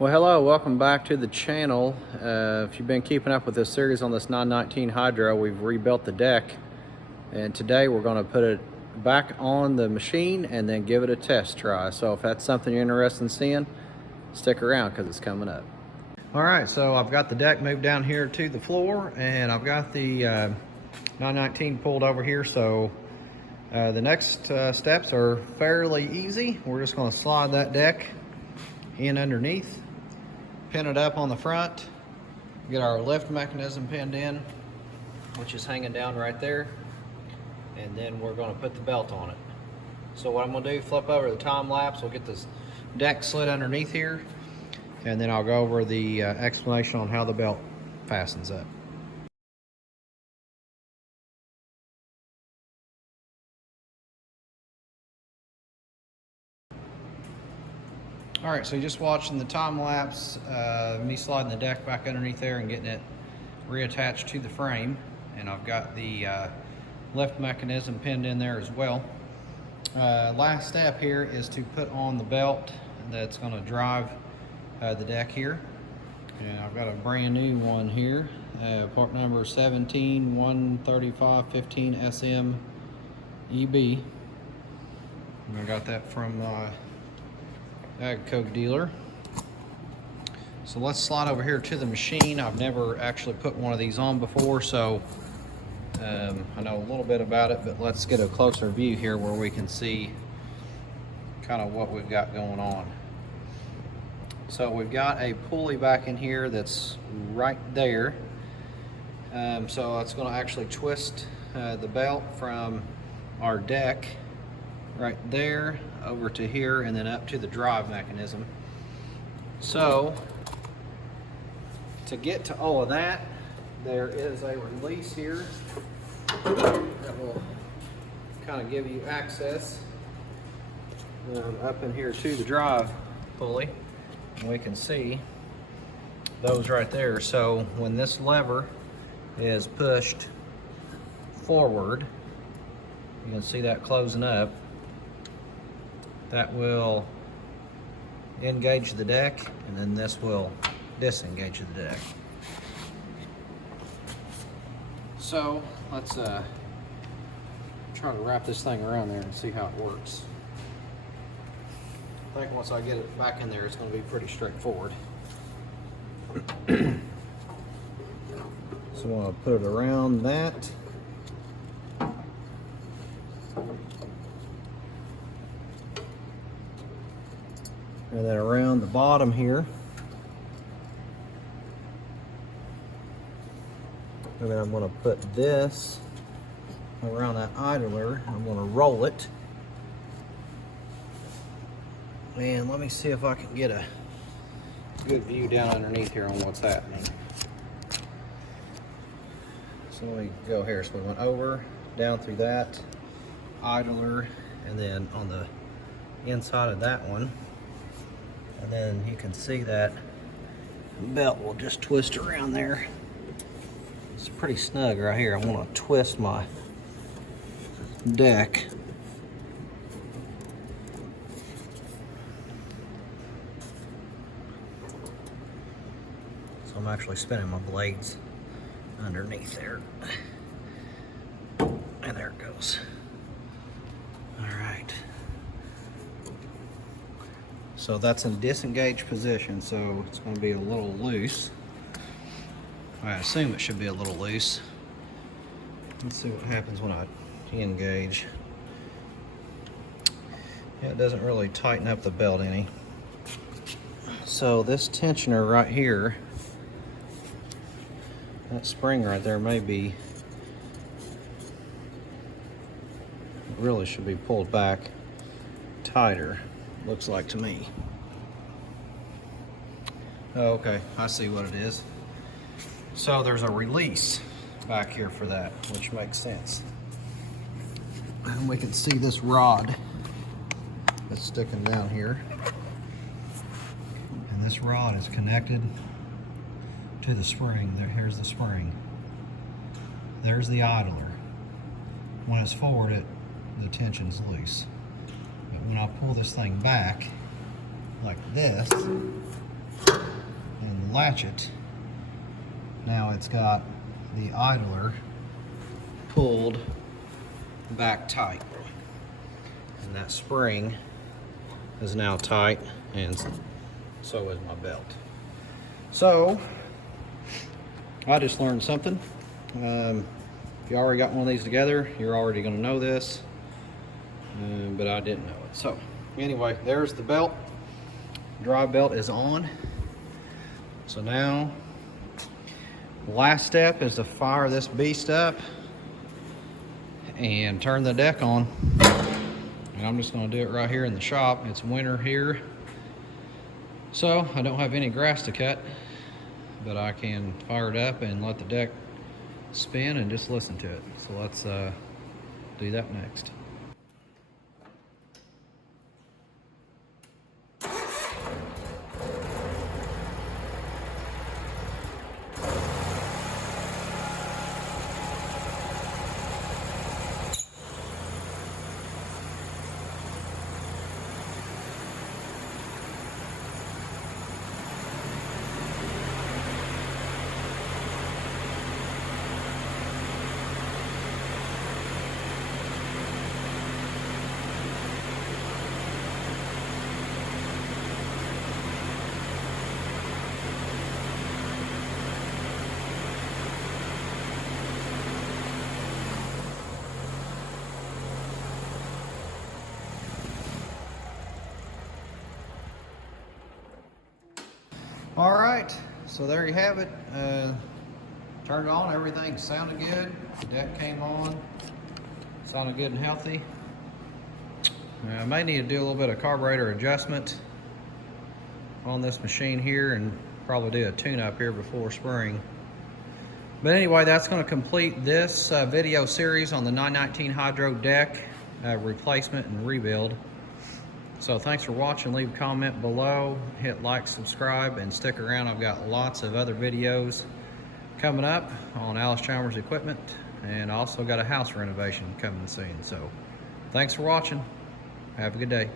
Well, hello, welcome back to the channel. If you've been keeping up with this series on this 919 Hydro, we've rebuilt the deck, and today we're going to put it back on the machine and then give it a test try. So if that's something you're interested in seeing, stick around because it's coming up. All right, so I've got the deck moved down here to the floor, and I've got the 919 pulled over here. So the next steps are fairly easy. We're just going to slide that deck in underneath, pin it up on the front, get our lift mechanism pinned in, which is hanging down right there, and then we're going to put the belt on it. So what I'm going to do, flip over the time lapse, we'll get this deck slid underneath here, and then I'll go over the explanation on how the belt fastens up. All right, so you're just watching the time lapse, me sliding the deck back underneath there and getting it reattached to the frame. And I've got the lift mechanism pinned in there as well. Last step here is to put on the belt that's going to drive the deck here. And I've got a brand new one here, part number 1713515 SM EB. And I got that from Ag Coke dealer. So let's slide over here to the machine. I've never actually put one of these on before, so I know a little bit about it, but let's get a closer view here where we can see kind of what we've got going on. So we've got a pulley back in here that's right there. So it's going to actually twist the belt from our deck right there over to here and then up to the drive mechanism. So to get to all of that, there is a release here that will kind of give you access up in here to the drive pulley, and we can see those right there. So when this lever is pushed forward, you can see that closing up. That will engage the deck, and then this will disengage the deck. So let's try to wrap this thing around there and see how it works. I think once I get it back in there, it's going to be pretty straightforward. So I'm going to put it around that. And then around the bottom here. And then I'm going to put this around that idler. I'm going to roll it. And let me see if I can get a good view down underneath here on what's happening. So let me go here. So we went over, down through that idler, and then on the inside of that one. And then you can see that belt will just twist around there. It's pretty snug right here. I want to twist my deck. So I'm actually spinning my blades underneath there. And there it goes. All right. So that's in disengaged position, so it's going to be a little loose. I assume it should be a little loose. Let's see what happens when I engage. Yeah, it doesn't really tighten up the belt any. So this tensioner right here, that spring right there may be, it really should be pulled back tighter. Looks like to me. Oh, okay, I see what it is. So there's a release back here for that, which makes sense. And we can see this rod that's sticking down here. And this rod is connected to the spring. Here's the spring. There's the idler. When it's forward, the tension's loose. But when I pull this thing back like this, latch it, now it's got the idler pulled back tight. And that spring is now tight, and so is my belt. So, I just learned something. If you already got one of these together, you're already going to know this, but I didn't know it. So, anyway, there's the belt. Drive belt is on. So now, the last step is to fire this beast up and turn the deck on. And I'm just going to do it right here in the shop. It's winter here, so I don't have any grass to cut, but I can fire it up and let the deck spin and just listen to it. So let's do that next. All right, so there you have it. Turned it on, everything sounded good. The deck came on, sounded good and healthy. I may need to do a little bit of carburetor adjustment on this machine here and probably do a tune-up here before spring. But anyway, that's going to complete this video series on the 919 Hydro deck replacement and rebuild. So thanks for watching. Leave a comment below, hit like, subscribe, and stick around. I've got lots of other videos coming up on Allis Chalmers equipment, and I also got a house renovation coming soon. So thanks for watching. Have a good day.